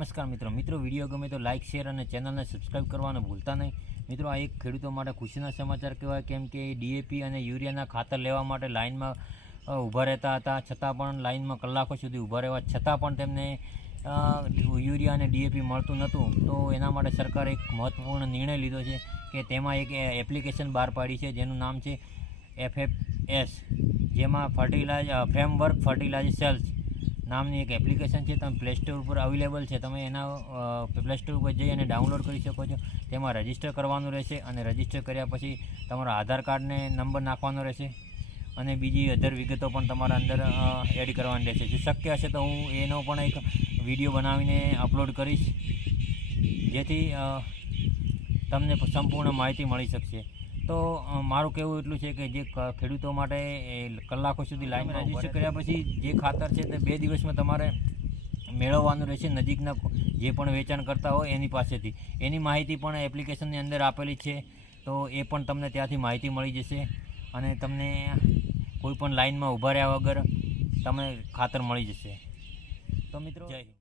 નમસ્કાર મિત્રો વિડીયો ગમે તો લાઇક શેર અને ચેનલને સબસ્ક્રાઇબ કરવાનું ભૂલતા નહીં। મિત્રો આ એક ખેડૂતો માટે ખુશીના સમાચાર કહેવાય, કેમ કે ડીએપી અને યુરિયાના ખાતર લેવા માટે લાઇનમાં ઊભા રહેતા હતા, છતાં પણ લાઇનમાં કલાકો સુધી ઊભા રહેવા છતાં પણ તેમને યુરિયા અને ડીએપી મળતું નહોતું। તો એના માટે સરકારે એક મહત્ત્વપૂર્ણ નિર્ણય લીધો છે કે તેમાં એક એપ્લિકેશન બહાર પાડી છે જેનું નામ છે FFS, જેમાં ફ્રેમવર્ક ફર્ટિલાઇઝર સેલ્સ નામની એક એપ્લિકેશન છે। તમે પ્લે સ્ટોર ઉપર અવેલેબલ છે, તમે એના પ્લે સ્ટોર ઉપર જઈ અને ડાઉનલોડ કરી શકો છો। તેમાં રજિસ્ટર કરવાનું રહેશે અને રજિસ્ટર કર્યા પછી તમારા આધાર કાર્ડને નંબર નાખવાનો રહેશે અને બીજી અધર વિગતો પણ તમારા અંદર એડ કરવાની રહેશે। જો શક્ય હશે તો હું એનો પણ એક વિડીયો બનાવીને અપલોડ કરીશ, જેથી તમને સંપૂર્ણ માહિતી મળી શકશે। તો મારું કહેવું એટલું છે કે જે ખેડૂતો માટે કલાકો સુધી લાઈનમાં રજીસ્ટર કર્યા પછી જે ખાતર છે તે 2 દિવસમાં તમારે મેળવવાનું રહેશે નજીકના જે પણ વેચાણ કરતા હોય એની પાસેથી। એની માહિતી પણ એપ્લિકેશનની અંદર આપેલી છે, તો એ પણ તમને ત્યાંથી માહિતી મળી જશે અને તમને કોઈ પણ લાઇનમાં ઊભા રહ્યા વગર તમને ખાતર મળી જશે। તો મિત્રો જય હિન્દ।